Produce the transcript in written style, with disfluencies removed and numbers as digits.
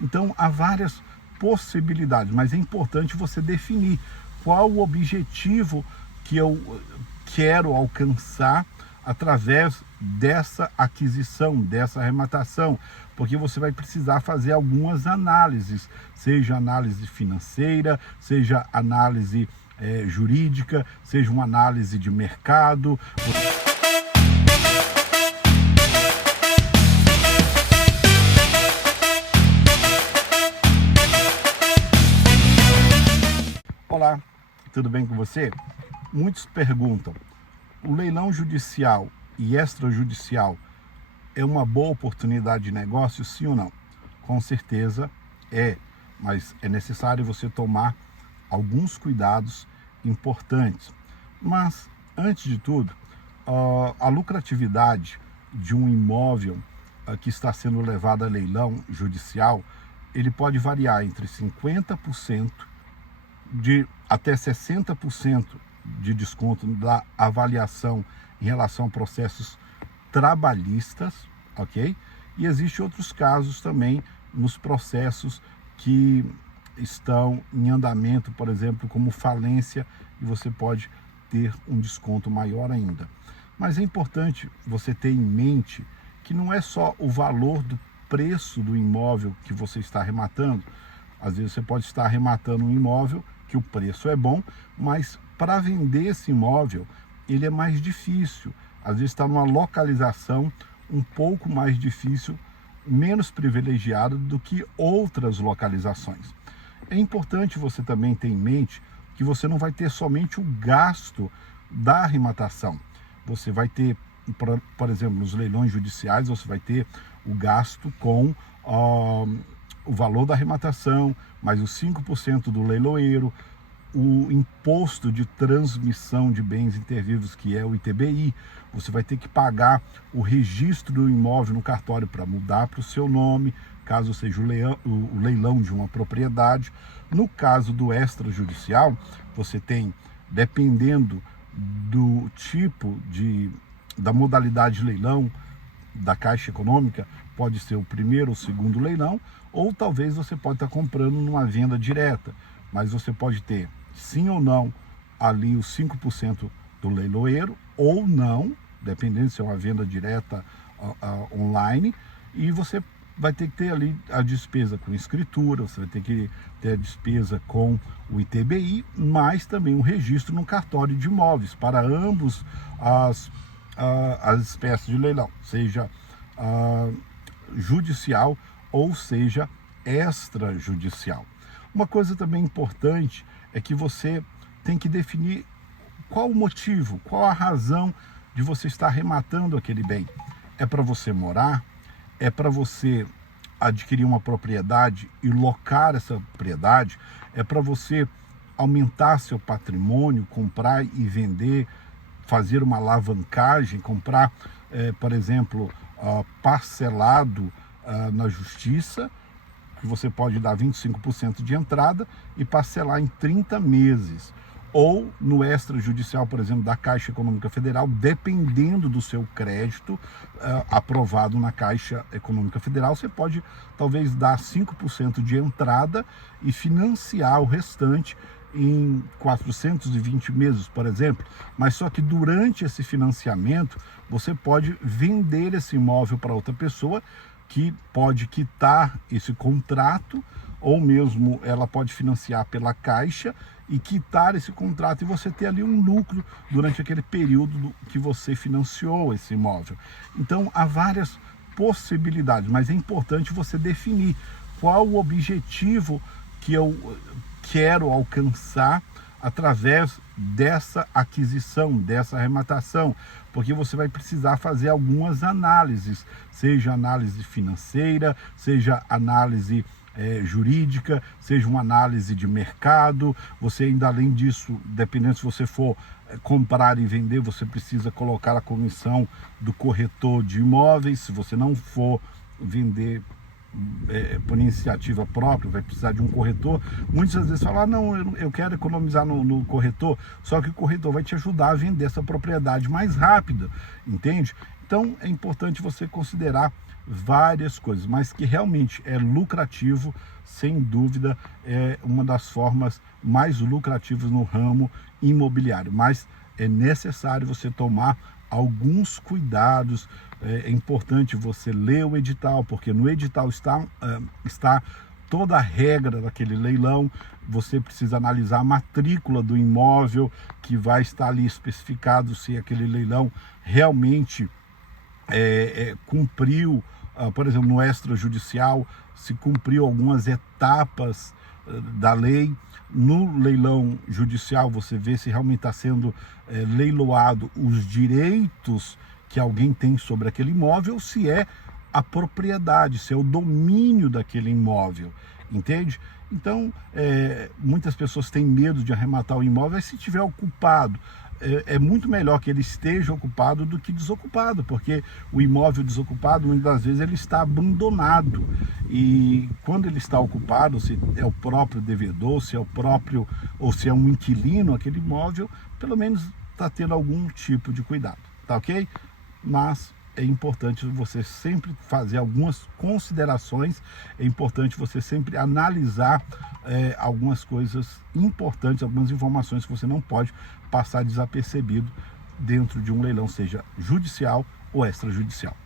Então, há várias possibilidades, mas é importante você definir qual o objetivo que eu quero alcançar através dessa aquisição, dessa arrematação, porque você vai precisar fazer algumas análises, seja análise financeira, seja análise jurídica, seja uma análise de mercado. Olá, tudo bem com você? Muitos perguntam, o leilão judicial e extrajudicial é uma boa oportunidade de negócio, sim ou não? Com certeza é, mas é necessário você tomar alguns cuidados importantes. Mas, antes de tudo, a lucratividade de um imóvel que está sendo levado a leilão judicial, ele pode variar entre 50% de até 60% de desconto da avaliação em relação a processos trabalhistas, ok? E existem outros casos também nos processos que estão em andamento, por exemplo, como falência, e você pode ter um desconto maior ainda. Mas é importante você ter em mente que não é só o valor do preço do imóvel que você está arrematando. Às vezes você pode estar arrematando um imóvel que o preço é bom, mas para vender esse imóvel, ele é mais difícil. Às vezes está numa localização um pouco mais difícil, menos privilegiada do que outras localizações. É importante você também ter em mente que você não vai ter somente o gasto da arrematação. Você vai ter, por exemplo, nos leilões judiciais, você vai ter o gasto com o valor da arrematação, mais os 5% do leiloeiro, o imposto de transmissão de bens intervivos, que é o ITBI, você vai ter que pagar o registro do imóvel no cartório para mudar para o seu nome, caso seja o leilão de uma propriedade. No caso do extrajudicial, você tem, dependendo do tipo da modalidade de leilão da Caixa Econômica, pode ser o primeiro ou segundo leilão, ou talvez você pode estar comprando numa venda direta, mas você pode ter, sim ou não, ali os 5% do leiloeiro, ou não, dependendo se é uma venda direta online, e você vai ter que ter ali a despesa com escritura, você vai ter que ter a despesa com o ITBI, mas também o registro no cartório de imóveis, para ambos as espécies de leilão, seja judicial ou seja extrajudicial. Uma coisa também importante é que você tem que definir qual o motivo, qual a razão de você estar arrematando aquele bem. É para você morar? É para você adquirir uma propriedade e locar essa propriedade? É para você aumentar seu patrimônio, comprar e vender, fazer uma alavancagem, comprar, por exemplo, parcelado na justiça, que você pode dar 25% de entrada e parcelar em 30 meses. Ou no extrajudicial, por exemplo, da Caixa Econômica Federal, dependendo do seu crédito aprovado na Caixa Econômica Federal, você pode talvez dar 5% de entrada e financiar o restante em 420 meses, por exemplo. Mas só que durante esse financiamento, você pode vender esse imóvel para outra pessoa, que pode quitar esse contrato, ou mesmo ela pode financiar pela Caixa e quitar esse contrato, e você ter ali um lucro durante aquele período que você financiou esse imóvel. Então, há várias possibilidades, mas é importante você definir qual o objetivo que eu quero alcançar através dessa aquisição, dessa arrematação, porque você vai precisar fazer algumas análises, seja análise financeira, seja análise jurídica, seja uma análise de mercado. Você ainda, além disso, dependendo se você for comprar e vender, você precisa colocar a comissão do corretor de imóveis. Se você não for vender por iniciativa própria, vai precisar de um corretor. Muitas vezes falam, não, eu quero economizar no corretor, só que o corretor vai te ajudar a vender essa propriedade mais rápida, entende? Então é importante você considerar várias coisas, mas que realmente é lucrativo, sem dúvida, é uma das formas mais lucrativas no ramo imobiliário, mas é necessário você tomar alguns cuidados. É importante você ler o edital, porque no edital está toda a regra daquele leilão. Você precisa analisar a matrícula do imóvel, que vai estar ali especificado se aquele leilão realmente cumpriu, por exemplo, no extrajudicial, se cumpriu algumas etapas da lei. No leilão judicial, você vê se realmente está sendo leiloado os direitos que alguém tem sobre aquele imóvel, se é a propriedade, se é o domínio daquele imóvel, entende? Então, muitas pessoas têm medo de arrematar o imóvel, se estiver ocupado. É muito melhor que ele esteja ocupado do que desocupado, porque o imóvel desocupado, muitas das vezes, ele está abandonado. E quando ele está ocupado, se é o próprio devedor, se é o próprio, ou se é um inquilino, aquele imóvel, pelo menos está tendo algum tipo de cuidado, tá ok? Mas é importante você sempre fazer algumas considerações, é importante você sempre analisar algumas coisas importantes, algumas informações que você não pode passar desapercebido dentro de um leilão, seja judicial ou extrajudicial.